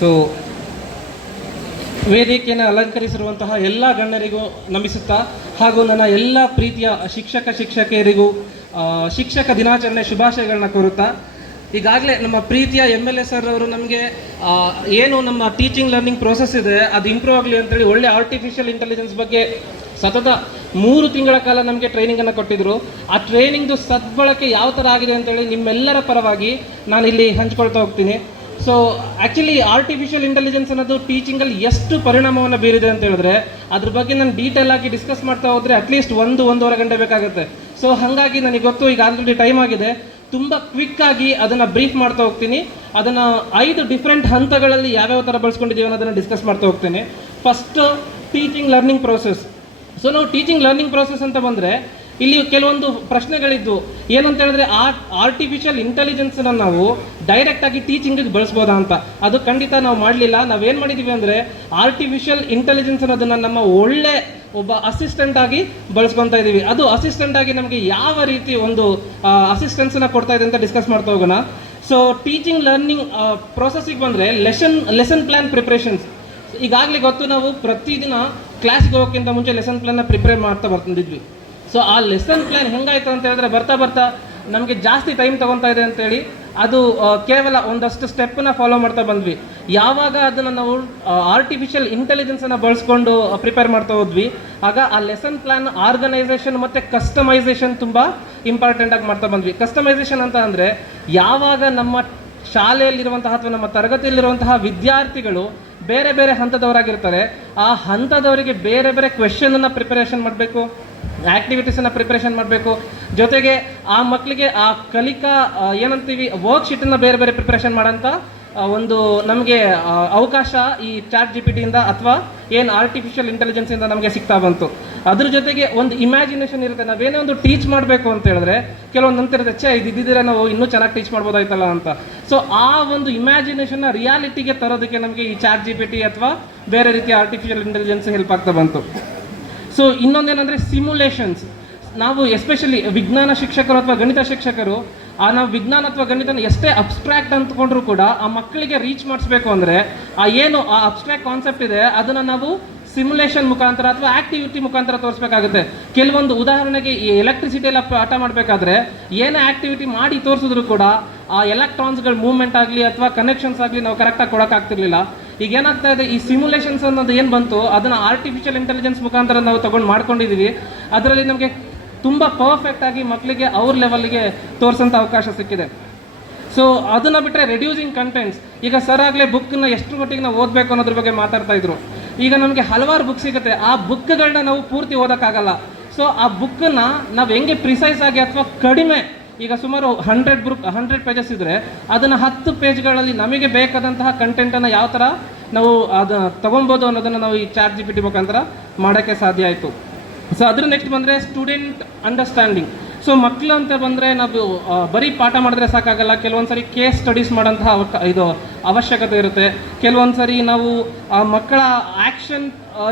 So ವೇದಿಕೆಯನ್ನು ಅಲಂಕರಿಸಿರುವಂತಹ ಎಲ್ಲ ಗಣ್ಯರಿಗೂ ನಮಿಸುತ್ತಾ ಹಾಗೂ ನನ್ನ ಎಲ್ಲ ಪ್ರೀತಿಯ ಶಿಕ್ಷಕಿಯರಿಗೂ ಶಿಕ್ಷಕ ದಿನಾಚರಣೆ ಶುಭಾಶಯಗಳನ್ನ ಕೋರುತ್ತಾ, ಈಗಾಗಲೇ ನಮ್ಮ ಪ್ರೀತಿಯ MLA ಸರ್ ಅವರು ನಮಗೆ ಏನು ನಮ್ಮ ಟೀಚಿಂಗ್ ಲರ್ನಿಂಗ್ ಪ್ರೋಸೆಸ್ ಇದೆ ಅದು ಇಂಪ್ರೂವ್ ಆಗಲಿ ಅಂತೇಳಿ ಒಳ್ಳೆ ಆರ್ಟಿಫಿಷಿಯಲ್ ಇಂಟೆಲಿಜೆನ್ಸ್ ಬಗ್ಗೆ ಸತತ 3 ತಿಂಗಳ ಕಾಲ ನಮಗೆ ಟ್ರೈನಿಂಗನ್ನು ಕೊಟ್ಟಿದ್ದರು. ಆ ಟ್ರೈನಿಂಗ್ದು ಸದ್ಬಳಕೆ ಯಾವ ಥರ ಆಗಿದೆ ಅಂತೇಳಿ ನಿಮ್ಮೆಲ್ಲರ ಪರವಾಗಿ ನಾನು ಇಲ್ಲಿ ಹಂಚ್ಕೊಳ್ತಾ ಹೋಗ್ತೀನಿ. ಸೊ ಆ್ಯಕ್ಚುಲಿ ಆರ್ಟಿಫಿಷಿಯಲ್ ಇಂಟೆಲಿಜೆನ್ಸ್ ಅನ್ನೋದು ಟೀಚಿಂಗಲ್ಲಿ ಎಷ್ಟು ಪರಿಣಾಮವನ್ನು ಬೀರಿದೆ ಅಂತ ಹೇಳಿದ್ರೆ ಅದ್ರ ಬಗ್ಗೆ ನಾನು ಡೀಟೇಲ್ ಆಗಿ ಡಿಸ್ಕಸ್ ಮಾಡ್ತಾ ಹೋದರೆ ಅಟ್ಲೀಸ್ಟ್ 1-1.5 ಗಂಟೆ ಬೇಕಾಗುತ್ತೆ. ಸೊ ಹಾಗಾಗಿ ನನಗೆ ಗೊತ್ತು ಈಗ ಆಲ್ರೆಡಿ ಟೈಮ್ ಆಗಿದೆ, ತುಂಬ ಕ್ವಿಕ್ಕಾಗಿ ಅದನ್ನು ಬ್ರೀಫ್ ಮಾಡ್ತಾ ಹೋಗ್ತೀನಿ. ಅದನ್ನು 5 ಡಿಫ್ರೆಂಟ್ ಹಂತಗಳಲ್ಲಿ ಯಾವ್ಯಾವ ಥರ ಬಳಸ್ಕೊಂಡಿದ್ದೀವಿ ಅನ್ನೋದನ್ನು ಡಿಸ್ಕಸ್ ಮಾಡ್ತಾ ಹೋಗ್ತೀನಿ. First, teaching learning process. So ನಾವು ಟೀಚಿಂಗ್ ಲರ್ನಿಂಗ್ ಪ್ರೋಸೆಸ್ ಅಂತ ಬಂದರೆ ಇಲ್ಲಿ ಕೆಲವೊಂದು ಪ್ರಶ್ನೆಗಳಿದ್ದು ಏನಂತ ಹೇಳಿದ್ರೆ ಆರ್ಟಿಫಿಷಿಯಲ್ ಇಂಟೆಲಿಜೆನ್ಸನ್ನು ನಾವು ಡೈರೆಕ್ಟಾಗಿ ಟೀಚಿಂಗಿಗೆ ಬಳಸ್ಬೋದಾ ಅಂತ. ಅದು ಖಂಡಿತ ನಾವು ಮಾಡಲಿಲ್ಲ. ನಾವೇನು ಮಾಡಿದ್ದೀವಿ ಅಂದರೆ ಆರ್ಟಿಫಿಷಿಯಲ್ ಇಂಟೆಲಿಜೆನ್ಸ್ ಅನ್ನೋದನ್ನು ನಮ್ಮ ಒಳ್ಳೆ ಒಬ್ಬ ಅಸಿಸ್ಟೆಂಟ್ ಆಗಿ ಬಳಸ್ಕೊತಾ ಇದ್ದೀವಿ. ಅದು ಅಸಿಸ್ಟೆಂಟ್ ಆಗಿ ನಮಗೆ ಯಾವ ರೀತಿ ಒಂದು ಅಸಿಸ್ಟೆನ್ಸನ್ನು ಕೊಡ್ತಾ ಇದೆ ಅಂತ ಡಿಸ್ಕಸ್ ಮಾಡ್ತಾ ಹೋಗೋಣ. ಸೊ ಟೀಚಿಂಗ್ ಲರ್ನಿಂಗ್ ಪ್ರೋಸೆಸ್ಸಿಗೆ ಬಂದರೆ ಲೆಸನ್ ಪ್ಲ್ಯಾನ್ ಪ್ರಿಪ್ರೇಷನ್ಸ್. ಈಗಾಗಲೇ ಗೊತ್ತು, ನಾವು ಪ್ರತಿದಿನ ಕ್ಲಾಸ್ಗೆ ಹೋಗೋಕ್ಕಿಂತ ಮುಂಚೆ ಲೆಸನ್ ಪ್ಲ್ಯಾನ್ನ ಪ್ರಿಪೇರ್ ಮಾಡ್ತಾ ಬರ್ತಿದ್ವಿ. ಸೊ ಆ ಲೆಸನ್ ಪ್ಲ್ಯಾನ್ ಹೆಂಗಾಯ್ತು ಅಂತ ಹೇಳಿದ್ರೆ ಬರ್ತಾ ಬರ್ತಾ ನಮಗೆ ಜಾಸ್ತಿ ಟೈಮ್ ತೊಗೊತಾ ಇದೆ ಅಂತೇಳಿ ಅದು ಕೇವಲ ಒಂದಷ್ಟು ಸ್ಟೆಪ್ಪನ್ನ ಫಾಲೋ ಮಾಡ್ತಾ ಬಂದ್ವಿ. ಯಾವಾಗ ಅದನ್ನು ನಾವು ಆರ್ಟಿಫಿಷಿಯಲ್ ಇಂಟೆಲಿಜೆನ್ಸನ್ನು ಬಳಸ್ಕೊಂಡು ಪ್ರಿಪೇರ್ ಮಾಡ್ತಾ ಹೋದ್ವಿ, ಆಗ ಆ ಲೆಸನ್ ಪ್ಲ್ಯಾನ್ ಆರ್ಗನೈಸೇಷನ್ ಮತ್ತು ಕಸ್ಟಮೈಸೇಷನ್ ತುಂಬ ಇಂಪಾರ್ಟೆಂಟಾಗಿ ಮಾಡ್ತಾ ಬಂದ್ವಿ. ಕಸ್ಟಮೈಸೇಷನ್ ಅಂತ ಅಂದರೆ ಯಾವಾಗ ನಮ್ಮ ಶಾಲೆಯಲ್ಲಿರುವಂತಹ ಅಥವಾ ನಮ್ಮ ತರಗತಿಯಲ್ಲಿರುವಂತಹ ವಿದ್ಯಾರ್ಥಿಗಳು ಬೇರೆ ಬೇರೆ ಹಂತದವರಾಗಿರ್ತಾರೆ, ಆ ಹಂತದವರಿಗೆ ಬೇರೆ ಬೇರೆ ಕ್ವೆಶನನ್ನು ಪ್ರಿಪರೇಷನ್ ಮಾಡಬೇಕು, ಆ್ಯಕ್ಟಿವಿಟೀಸನ್ನು ಪ್ರಿಪ್ರೇಷನ್ ಮಾಡಬೇಕು. ಜೊತೆಗೆ ಆ ಮಕ್ಕಳಿಗೆ ಆ ಕಲಿಕಾ ಏನಂತೀವಿ ವರ್ಕ್ಶೀಟನ್ನು ಬೇರೆ ಬೇರೆ ಪ್ರಿಪ್ರೇಷನ್ ಮಾಡೋಂಥ ಒಂದು ನಮಗೆ ಅವಕಾಶ ಈ ChatGPTಯಿಂದ ಅಥವಾ ಏನು ಆರ್ಟಿಫಿಷಿಯಲ್ ಇಂಟೆಲಿಜೆನ್ಸಿಂದ ನಮಗೆ ಸಿಗ್ತಾ ಬಂತು. ಅದ್ರ ಜೊತೆಗೆ ಒಂದು ಇಮ್ಯಾಜಿನೇಷನ್ ಇರುತ್ತೆ. ನಾವೇನೇ ಒಂದು ಟೀಚ್ ಮಾಡಬೇಕು ಅಂತ ಹೇಳಿದ್ರೆ ಕೆಲವೊಂದು ಅಂತಿರುತ್ತೆ, ಇದ್ದಿದ್ದರೆ ನಾವು ಇನ್ನೂ ಚೆನ್ನಾಗಿ ಟೀಚ್ ಮಾಡ್ಬೋದಾಯ್ತಲ್ಲ ಅಂತ. ಸೊ ಆ ಒಂದು ಇಮ್ಯಾಜಿನೇಷನ್ನ ರಿಯಾಲಿಟಿಗೆ ತರೋದಕ್ಕೆ ನಮಗೆ ಈ ChatGPT ಅಥವಾ ಬೇರೆ ರೀತಿಯ ಆರ್ಟಿಫಿಷಿಯಲ್ ಇಂಟೆಲಿಜೆನ್ಸ್ ಹೆಲ್ಪ್ ಆಗ್ತಾ ಬಂತು. ಸೊ ಇನ್ನೊಂದೇನೆಂದರೆ ಸಿಮ್ಯುಲೇಷನ್ಸ್. ನಾವು ಎಸ್ಪೆಷಲಿ ವಿಜ್ಞಾನ ಶಿಕ್ಷಕರು ಅಥವಾ ಗಣಿತ ಶಿಕ್ಷಕರು ನಾವು ವಿಜ್ಞಾನ ಅಥವಾ ಗಣಿತನ ಎಷ್ಟೇ ಅಬ್ಸ್ಟ್ರಾಕ್ಟ್ ಅಂದ್ಕೊಂಡ್ರೂ ಕೂಡ ಆ ಮಕ್ಕಳಿಗೆ ರೀಚ್ ಮಾಡಿಸ್ಬೇಕು ಅಂದರೆ ಏನು ಆ ಅಬ್ಸ್ಟ್ರಾಕ್ಟ್ ಕಾನ್ಸೆಪ್ಟ್ ಇದೆ ಅದನ್ನು ನಾವು ಸಿಮ್ಯುಲೇಷನ್ ಮುಖಾಂತರ ಅಥವಾ ಆ್ಯಕ್ಟಿವಿಟಿ ಮುಖಾಂತರ ತೋರಿಸ್ಬೇಕಾಗುತ್ತೆ. ಕೆಲವೊಂದು ಉದಾಹರಣೆಗೆ ಈ ಎಲೆಕ್ಟ್ರಿಸಿಟಿಯಲ್ಲಿ ಪಾಠ ಮಾಡಬೇಕಾದ್ರೆ ಏನೇ ಆ್ಯಕ್ಟಿವಿಟಿ ಮಾಡಿ ತೋರಿಸಿದ್ರು ಕೂಡ ಆ ಎಲೆಕ್ಟ್ರಾನ್ಸ್ಗಳ ಮೂವ್ಮೆಂಟ್ ಆಗಲಿ ಅಥವಾ ಕನೆಕ್ಷನ್ಸ್ ಆಗಲಿ ನಾವು ಕರೆಕ್ಟಾಗಿ ಕೊಡೋಕ್ಕಾಗ್ತಿರ್ಲಿಲ್ಲ. ಈಗ ಏನಾಗ್ತಾ ಇದೆ, ಈ ಸಿಮ್ಯುಲೇಷನ್ಸ್ ಅನ್ನೋದು ಏನು ಬಂತು ಅದನ್ನು ಆರ್ಟಿಫಿಷಿಯಲ್ ಇಂಟೆಲಿಜೆನ್ಸ್ ಮುಖಾಂತರ ನಾವು ತೊಗೊಂಡು ಮಾಡ್ಕೊಂಡಿದ್ದೀವಿ. ಅದರಲ್ಲಿ ನಮಗೆ ತುಂಬ ಪರ್ಫೆಕ್ಟಾಗಿ ಮಕ್ಕಳಿಗೆ ಅವ್ರ ಲೆವೆಲ್ಗೆ ತೋರಿಸೋಂಥ ಅವಕಾಶ ಸಿಕ್ಕಿದೆ. ಸೊ ಅದನ್ನು ಬಿಟ್ಟರೆ ರೆಡ್ಯೂಸಿಂಗ್ ಕಂಟೆಂಟ್ಸ್. ಈಗ ಸರ್ ಆಗಲೇ ಬುಕ್ಕನ್ನ ಎಷ್ಟು ಮಟ್ಟಿಗೆ ನಾವು ಓದಬೇಕು ಅನ್ನೋದ್ರ ಬಗ್ಗೆ ಮಾತಾಡ್ತಾ ಇದ್ರು. ಈಗ ನಮಗೆ ಹಲವಾರು ಬುಕ್ ಸಿಗುತ್ತೆ, ಆ ಬುಕ್ಗಳನ್ನ ನಾವು ಪೂರ್ತಿ ಓದೋಕ್ಕಾಗಲ್ಲ. ಸೊ ಆ ಬುಕ್ಕನ್ನು ನಾವು ಹೆಂಗೆ ಪ್ರಿಸೈಸ್ ಆಗಿ ಅಥವಾ ಕಡಿಮೆ, ಈಗ ಸುಮಾರು 100 ಪೇಜಸ್ ಇದ್ದರೆ ಅದನ್ನು 10 ಪೇಜ್ಗಳಲ್ಲಿ ನಮಗೆ ಬೇಕಾದಂತಹ ಕಂಟೆಂಟನ್ನು ಯಾವ ಥರ ನಾವು ಅದನ್ನು ತೊಗೊಬೋದು ಅನ್ನೋದನ್ನು ನಾವು ಈ ChatGPT ಮುಖಾಂತರ ಮಾಡೋಕ್ಕೆ ಸಾಧ್ಯ ಆಯಿತು. ಸೊ ಅದ್ರ ನೆಕ್ಸ್ಟ್ ಬಂದರೆ ಸ್ಟೂಡೆಂಟ್ ಅಂಡರ್ಸ್ಟ್ಯಾಂಡಿಂಗ್. ಸೊ ಮಕ್ಕಳು ಅಂತ ಬಂದರೆ ನಾವು ಬರೀ ಪಾಠ ಮಾಡಿದ್ರೆ ಸಾಕಾಗಲ್ಲ. ಕೆಲವೊಂದು ಸರಿ ಕೇಸ್ ಸ್ಟಡೀಸ್ ಮಾಡೋಂತಹ ಇದು ಅವಶ್ಯಕತೆ ಇರುತ್ತೆ. ಕೆಲವೊಂದು ಸರಿ ನಾವು ಮಕ್ಕಳ ಆ್ಯಕ್ಷನ್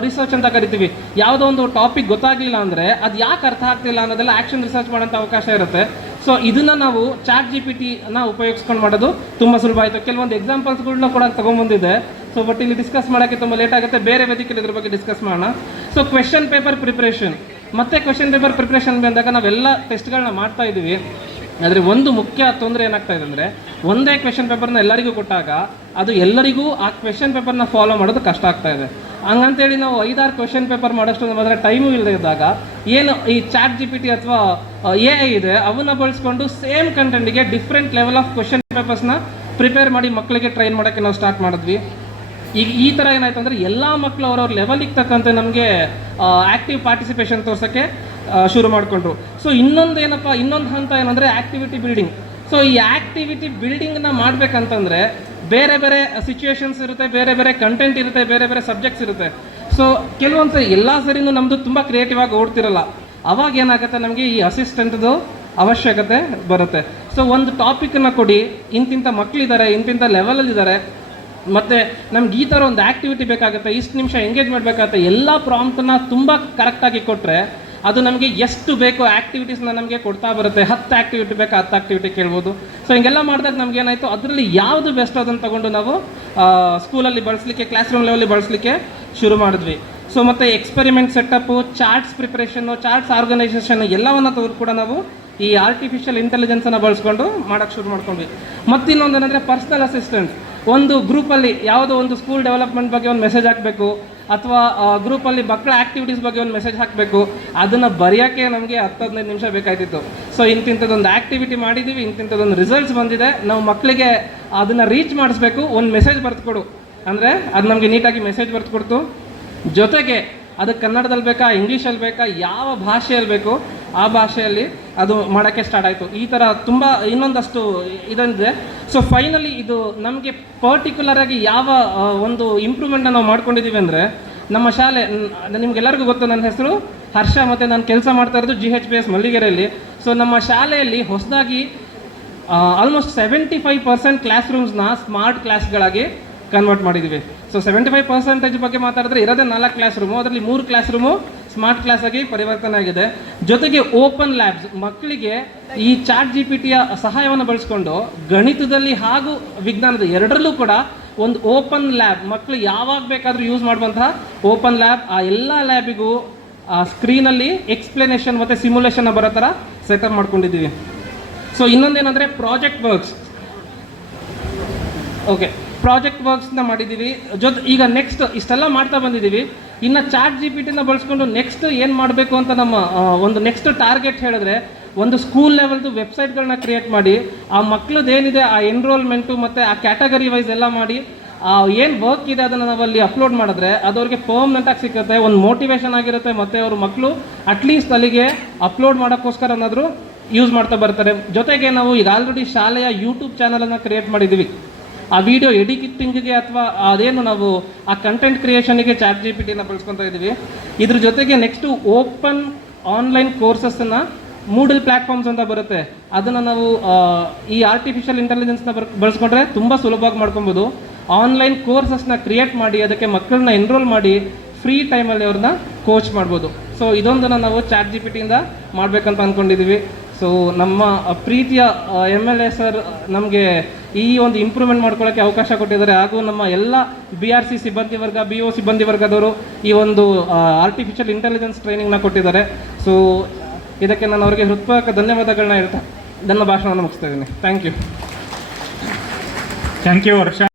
ರಿಸರ್ಚ್ ಅಂತ ಕರಿತೀವಿ. ಯಾವುದೋ ಒಂದು ಟಾಪಿಕ್ ಗೊತ್ತಾಗಲಿಲ್ಲ ಅಂದರೆ ಅದು ಯಾಕೆ ಅರ್ಥ ಆಗ್ತಿಲ್ಲ ಅನ್ನೋದೆಲ್ಲ ಆ್ಯಕ್ಷನ್ ರಿಸರ್ಚ್ ಮಾಡೋಂಥ ಅವಕಾಶ ಇರುತ್ತೆ. ಸೊ ಇದನ್ನು ನಾವು ChatGPTನ ಉಪಯೋಗಿಸ್ಕೊಂಡು ಮಾಡೋದು ತುಂಬ ಸುಲಭ ಆಯಿತು. ಕೆಲವೊಂದು ಎಕ್ಸಾಂಪಲ್ಸ್ಗಳನ್ನ ಕೂಡ ತೊಗೊಂಬಂದಿದೆ. ಸೊ ಬಟ್ ಇಲ್ಲಿ ಡಿಸ್ಕಸ್ ಮಾಡೋಕ್ಕೆ ತುಂಬ ಲೇಟ್ ಆಗುತ್ತೆ, ಬೇರೆ ವೇದಿಕೆಯಲ್ಲಿ ಇದ್ರ ಬಗ್ಗೆ ಡಿಸ್ಕಸ್ ಮಾಡೋಣ. ಸೊ ಕ್ವೆಶನ್ ಪೇಪರ್ ಪ್ರಿಪ್ರೇಷನ್ ಮತ್ತು ಕ್ವೆಶನ್ ಪೇಪರ್ ಪ್ರಿಪ್ರೇಷನ್ ಬಂದಾಗ ನಾವೆಲ್ಲ ಟೆಸ್ಟ್ಗಳನ್ನ ಮಾಡ್ತಾ ಇದ್ದೀವಿ. ಆದರೆ ಒಂದು ಮುಖ್ಯ ತೊಂದರೆ ಏನಾಗ್ತಾ ಇದೆ ಅಂದರೆ ಒಂದೇ ಕ್ವೆಶನ್ ಪೇಪರ್ನ ಎಲ್ಲರಿಗೂ ಕೊಟ್ಟಾಗ ಅದು ಎಲ್ಲರಿಗೂ ಆ ಕ್ವೆಶನ್ ಪೇಪರ್ನ ಫಾಲೋ ಮಾಡೋದು ಕಷ್ಟ ಆಗ್ತಾ ಇದೆ. ಹಂಗಂತೇಳಿ ನಾವು 5-6 ಕ್ವೆಶನ್ ಪೇಪರ್ ಮಾಡೋಷ್ಟು ಮಾತ್ರ ಟೈಮು ಇಲ್ಲದೆ ಇದ್ದಾಗ ಏನು ಈ ChatGPT ಅಥವಾ AI ಇದೆ ಅವನ್ನ ಬಳಸ್ಕೊಂಡು ಸೇಮ್ ಕಂಟೆಂಟಿಗೆ ಡಿಫ್ರೆಂಟ್ ಲೆವೆಲ್ ಆಫ್ ಕ್ವೆಶನ್ ಪೇಪರ್ಸ್ನ ಪ್ರಿಪೇರ್ ಮಾಡಿ ಮಕ್ಕಳಿಗೆ ಟ್ರೈನ್ ಮಾಡೋಕ್ಕೆ ನಾವು ಸ್ಟಾರ್ಟ್ ಮಾಡಿದ್ವಿ. ಈಗ ಈ ಥರ ಏನಾಯ್ತು ಅಂದರೆ ಎಲ್ಲ ಮಕ್ಕಳು ಅವ್ರವ್ರ ಲೆವೆಲಿಗೆ ತಕ್ಕಂತೆ ನಮಗೆ ಆ್ಯಕ್ಟಿವ್ ಪಾರ್ಟಿಸಿಪೇಷನ್ ತೋರ್ಸೋಕ್ಕೆ ಶುರು ಮಾಡಿಕೊಂಡ್ರು. ಸೊ ಇನ್ನೊಂದು ಹಂತ ಏನಂದರೆ ಆ್ಯಕ್ಟಿವಿಟಿ ಬಿಲ್ಡಿಂಗ್. ಸೊ ಈ ಆ್ಯಕ್ಟಿವಿಟಿ ಬಿಲ್ಡಿಂಗ್ನ ಮಾಡಬೇಕಂತಂದರೆ ಬೇರೆ ಬೇರೆ ಸಿಚುವೇಶನ್ಸ್ ಇರುತ್ತೆ, ಬೇರೆ ಬೇರೆ ಕಂಟೆಂಟ್ ಇರುತ್ತೆ, ಬೇರೆ ಬೇರೆ ಸಬ್ಜೆಕ್ಟ್ಸ್ ಇರುತ್ತೆ. ಸೊ ಕೆಲವೊಂದು ಸರಿ ಎಲ್ಲ ಸರಿನೂ ನಮ್ಮದು ತುಂಬ ಕ್ರಿಯೇಟಿವ್ ಆಗಿ ಓಡ್ತಿರಲ್ಲ. ಅವಾಗ ಏನಾಗುತ್ತೆ, ನಮಗೆ ಈ ಅಸಿಸ್ಟೆಂಟ್ದು ಅವಶ್ಯಕತೆ ಬರುತ್ತೆ. ಸೊ ಒಂದು ಟಾಪಿಕನ್ನು ಕೊಡಿ, ಇಂತಿಂಥ ಮಕ್ಕಳಿದ್ದಾರೆ, ಇಂತಿಂಥ ಲೆವೆಲಲ್ಲಿದ್ದಾರೆ, ಮತ್ತು ನಮ್ಗೆ ಈ ಥರ ಒಂದು ಆ್ಯಕ್ಟಿವಿಟಿ ಬೇಕಾಗುತ್ತೆ, ಇಷ್ಟು ನಿಮಿಷ ಎಂಗೇಜ್ ಮಾಡಬೇಕಾಗುತ್ತೆ, ಎಲ್ಲ ಪ್ರಾಂಪ್ಟನ್ನ ತುಂಬ ಕರೆಕ್ಟಾಗಿ ಕೊಟ್ಟರೆ ಅದು ನಮಗೆ ಎಷ್ಟು ಬೇಕೋ ಆ್ಯಕ್ಟಿವಿಟೀಸ್ನ ನಮಗೆ ಕೊಡ್ತಾ ಬರುತ್ತೆ. 10 ಆ್ಯಕ್ಟಿವಿಟಿ ಬೇಕಾ 10 ಆ್ಯಕ್ಟಿವಿಟಿ ಕೇಳ್ಬೋದು. ಸೊ ಹಿಂಗೆಲ್ಲ ಮಾಡಿದಾಗ ನಮ್ಗೆ ಏನಾಯಿತು, ಅದರಲ್ಲಿ ಯಾವುದು ಬೆಸ್ಟ್ ಅದನ್ನು ತಗೊಂಡು ನಾವು ಸ್ಕೂಲಲ್ಲಿ ಬಳಸಲಿಕ್ಕೆ, ಕ್ಲಾಸ್ ರೂಮ್ ಲೆವೆಲ್ಲಿ ಬಳಸಲಿಕ್ಕೆ ಶುರು ಮಾಡಿದ್ವಿ. ಸೊ ಮತ್ತು experiment setup, charts preparation, charts organisation ಎಲ್ಲವನ್ನು ಕೂಡ ನಾವು ಈ ಆರ್ಟಿಫಿಷಿಯಲ್ ಇಂಟೆಲಿಜೆನ್ಸನ್ನು ಬಳಸ್ಕೊಂಡು ಮಾಡೋಕ್ಕೆ ಶುರು ಮಾಡ್ಕೊಂಡ್ವಿ. ಮತ್ತಿನ್ನೊಂದು ಏನಂದರೆ ಪರ್ಸ್ನಲ್ ಅಸಿಸ್ಟೆಂಟ್. ಒಂದು ಗ್ರೂಪಲ್ಲಿ ಯಾವುದೋ ಒಂದು ಸ್ಕೂಲ್ ಡೆವಲಪ್ಮೆಂಟ್ ಬಗ್ಗೆ ಒಂದು ಮೆಸೇಜ್ ಹಾಕಬೇಕು, ಅಥವಾ ಗ್ರೂಪಲ್ಲಿ ಮಕ್ಕಳ ಆ್ಯಕ್ಟಿವಿಟೀಸ್ ಬಗ್ಗೆ ಒಂದು ಮೆಸೇಜ್ ಹಾಕಬೇಕು, ಅದನ್ನು ಬರೆಯೋಕ್ಕೆ ನಮಗೆ 10-15 ನಿಮಿಷ ಬೇಕಾಯ್ತಿತ್ತು. ಸೊ ಇಂಥದ್ದೊಂದು ಆ್ಯಕ್ಟಿವಿಟಿ ಮಾಡಿದ್ದೀವಿ, ಇಂಥದ್ದೊಂದು ರಿಸಲ್ಟ್ಸ್ ಬಂದಿದೆ, ನಾವು ಮಕ್ಕಳಿಗೆ ಅದನ್ನು ರೀಚ್ ಮಾಡಿಸ್ಬೇಕು, ಒಂದು ಮೆಸೇಜ್ ಬರೆದು ಕೊಡು ಅಂದರೆ ಅದು ನಮಗೆ ನೀಟಾಗಿ ಮೆಸೇಜ್ ಬರೆದು ಕೊಡ್ತು. ಜೊತೆಗೆ ಅದು ಕನ್ನಡದಲ್ಲಿ ಬೇಕಾ, ಇಂಗ್ಲೀಷಲ್ಲಿ ಬೇಕಾ, ಯಾವ ಭಾಷೆಯಲ್ಲಿ ಬೇಕು ಆ ಭಾಷೆಯಲ್ಲಿ ಅದು ಮಾಡೋಕ್ಕೆ ಸ್ಟಾರ್ಟ್ ಆಯಿತು. ಈ ಥರ ತುಂಬ ಇನ್ನೊಂದಷ್ಟು ಇದೊಂದಿದೆ. ಸೊ ಫೈನಲಿ ಇದು ನಮಗೆ ಪರ್ಟಿಕ್ಯುಲರಾಗಿ ಯಾವ ಒಂದು ಇಂಪ್ರೂವ್ಮೆಂಟ್ನ ನಾವು ಮಾಡ್ಕೊಂಡಿದ್ದೀವಿ ಅಂದರೆ, ನಮ್ಮ ಶಾಲೆ, ನಿಮಗೆಲ್ಲರಿಗೂ ಗೊತ್ತು, ನನ್ನ ಹೆಸರು ಹರ್ಷ ಮತ್ತು ನಾನು ಕೆಲಸ ಮಾಡ್ತಾ ಇರೋದು GHPS ಮಲ್ಲಿಗೆರೆಯಲ್ಲಿ. ಸೊ ನಮ್ಮ ಶಾಲೆಯಲ್ಲಿ ಹೊಸದಾಗಿ ಆಲ್ಮೋಸ್ಟ್ 75% ಕ್ಲಾಸ್ ರೂಮ್ಸ್ನ ಸ್ಮಾರ್ಟ್ ಕ್ಲಾಸ್ಗಳಾಗಿ ಕನ್ವರ್ಟ್ ಮಾಡಿದ್ದೀವಿ. ಸೊ 75% ಬಗ್ಗೆ ಮಾತಾಡಿದ್ರೆ ಇರೋದೇ 4 ಕ್ಲಾಸ್ ರೂಮು, ಅದರಲ್ಲಿ 3 ಕ್ಲಾಸ್ ರೂಮು ಸ್ಮಾರ್ಟ್ ಕ್ಲಾಸ್ ಆಗಿ ಪರಿವರ್ತನೆ ಆಗಿದೆ. ಜೊತೆಗೆ ಓಪನ್ ಲ್ಯಾಬ್ಸ್, ಮಕ್ಕಳಿಗೆ ಈ ChatGPTಯ ಸಹಾಯವನ್ನು ಬಳಸ್ಕೊಂಡು ಗಣಿತದಲ್ಲಿ ಹಾಗೂ ವಿಜ್ಞಾನದ ಎರಡರಲ್ಲೂ ಕೂಡ ಒಂದು ಓಪನ್ ಲ್ಯಾಬ್, ಮಕ್ಕಳು ಯಾವಾಗ ಬೇಕಾದರೂ ಯೂಸ್ ಮಾಡುವಂತಹ ಓಪನ್ ಲ್ಯಾಬ್, ಆ ಎಲ್ಲ ಲ್ಯಾಬಿಗೂ ಸ್ಕ್ರೀನಲ್ಲಿ ಎಕ್ಸ್ಪ್ಲನೇಷನ್ ಮತ್ತು ಸಿಮ್ಯುಲೇಷನ್ ಬರೋ ಥರ ಸೆಟಪ್ ಮಾಡ್ಕೊಂಡಿದ್ದೀವಿ. ಸೊ ಇನ್ನೊಂದೇನೆಂದರೆ ಪ್ರಾಜೆಕ್ಟ್ ವರ್ಕ್ಸ್. ಓಕೆ, ಪ್ರಾಜೆಕ್ಟ್ ವರ್ಕ್ಸ್ನ ಮಾಡಿದ್ದೀವಿ. ಈಗ ನೆಕ್ಸ್ಟ್ ಇಷ್ಟೆಲ್ಲ ಮಾಡ್ತಾ ಬಂದಿದ್ದೀವಿ. ಇನ್ನು ChatGPTನ ಬಳಸ್ಕೊಂಡು ನೆಕ್ಸ್ಟ್ ಏನು ಮಾಡಬೇಕು ಅಂತ ನಮ್ಮ ಒಂದು ನೆಕ್ಸ್ಟ್ ಟಾರ್ಗೆಟ್ ಹೇಳಿದ್ರೆ, ಒಂದು ಸ್ಕೂಲ್ ಲೆವೆಲ್ದು ವೆಬ್ಸೈಟ್ಗಳನ್ನ ಕ್ರಿಯೇಟ್ ಮಾಡಿ, ಆ ಮಕ್ಕಳದ್ದು ಏನಿದೆ ಆ ಎನ್ರೋಲ್ಮೆಂಟು ಮತ್ತು ಆ ಕ್ಯಾಟಗರಿ ವೈಸ್ ಎಲ್ಲ ಮಾಡಿ, ಏನು ವರ್ಕ್ ಇದೆ ಅದನ್ನು ನಾವಲ್ಲಿ ಅಪ್ಲೋಡ್ ಮಾಡಿದ್ರೆ ಅದು ಅವ್ರಿಗೆ ಪರ್ಮನೆಂಟಾಗಿ ಸಿಗುತ್ತೆ, ಒಂದು ಮೋಟಿವೇಶನ್ ಆಗಿರುತ್ತೆ, ಮತ್ತು ಅವ್ರ ಮಕ್ಕಳು ಅಟ್ಲೀಸ್ಟ್ ಅಲ್ಲಿಗೆ ಅಪ್ಲೋಡ್ ಮಾಡೋಕ್ಕೋಸ್ಕರ ಏನಾದರೂ ಯೂಸ್ ಮಾಡ್ತಾ ಬರ್ತಾರೆ. ಜೊತೆಗೆ ನಾವು ಈಗ ಆಲ್ರೆಡಿ ಶಾಲೆಯ ಯೂಟ್ಯೂಬ್ ಚಾನಲನ್ನು ಕ್ರಿಯೇಟ್ ಮಾಡಿದ್ದೀವಿ. ಆ ವಿಡಿಯೋ ಎಡಿಟಿಂಗಿಗೆ ಅಥವಾ ಅದೇನು ನಾವು ಆ ಕಂಟೆಂಟ್ ಕ್ರಿಯೇಷನಿಗೆ ChatGPTನ ಬಳಸ್ಕೊತಾ ಇದ್ದೀವಿ. ಇದ್ರ ಜೊತೆಗೆ ನೆಕ್ಸ್ಟು ಓಪನ್ ಆನ್ಲೈನ್ ಕೋರ್ಸಸ್ಸನ್ನು ಮೂಡಲ್ ಪ್ಲ್ಯಾಟ್ಫಾರ್ಮ್ಸ್ ಅಂತ ಬರುತ್ತೆ, ಅದನ್ನು ನಾವು ಈ ಆರ್ಟಿಫಿಷಿಯಲ್ ಇಂಟೆಲಿಜೆನ್ಸ್ನ ಬಳಸ್ಕೊಂಡ್ರೆ ತುಂಬ ಸುಲಭವಾಗಿ ಮಾಡ್ಕೊಬೋದು. ಆನ್ಲೈನ್ ಕೋರ್ಸಸ್ನ ಕ್ರಿಯೇಟ್ ಮಾಡಿ ಅದಕ್ಕೆ ಮಕ್ಕಳನ್ನ ಎನ್ರೋಲ್ ಮಾಡಿ ಫ್ರೀ ಟೈಮಲ್ಲಿ ಅವ್ರನ್ನ ಕೋಚ್ ಮಾಡ್ಬೋದು. ಸೊ ಇದೊಂದನ್ನು ನಾವು ChatGPTಯಿಂದ ಮಾಡಬೇಕಂತ ಅಂದ್ಕೊಂಡಿದ್ದೀವಿ. ಸೊ ನಮ್ಮ ಪ್ರೀತಿಯ MLA ಸರ್ ನಮಗೆ ಈ ಒಂದು ಇಂಪ್ರೂವ್ಮೆಂಟ್ ಮಾಡ್ಕೊಳ್ಳೋಕ್ಕೆ ಅವಕಾಶ ಕೊಟ್ಟಿದ್ದಾರೆ, ಹಾಗೂ ನಮ್ಮ ಎಲ್ಲ BRC ಸಿಬ್ಬಂದಿ ವರ್ಗ, BO ಸಿಬ್ಬಂದಿ ವರ್ಗದವರು ಈ ಒಂದು ಆರ್ಟಿಫಿಷಿಯಲ್ ಇಂಟೆಲಿಜೆನ್ಸ್ ಟ್ರೈನಿಂಗ್ನ ಕೊಟ್ಟಿದ್ದಾರೆ. ಸೊ ಇದಕ್ಕೆ ನಾನು ಅವರಿಗೆ ಹೃತ್ಪೂರ್ವಕ ಧನ್ಯವಾದಗಳನ್ನ ಹೇಳ್ತಾ ನನ್ನ ಭಾಷಣವನ್ನು ಮುಗಿಸ್ತಾ ಇದ್ದೀನಿ. Thank you. ಥ್ಯಾಂಕ್ ಯು ವರ್ಷ.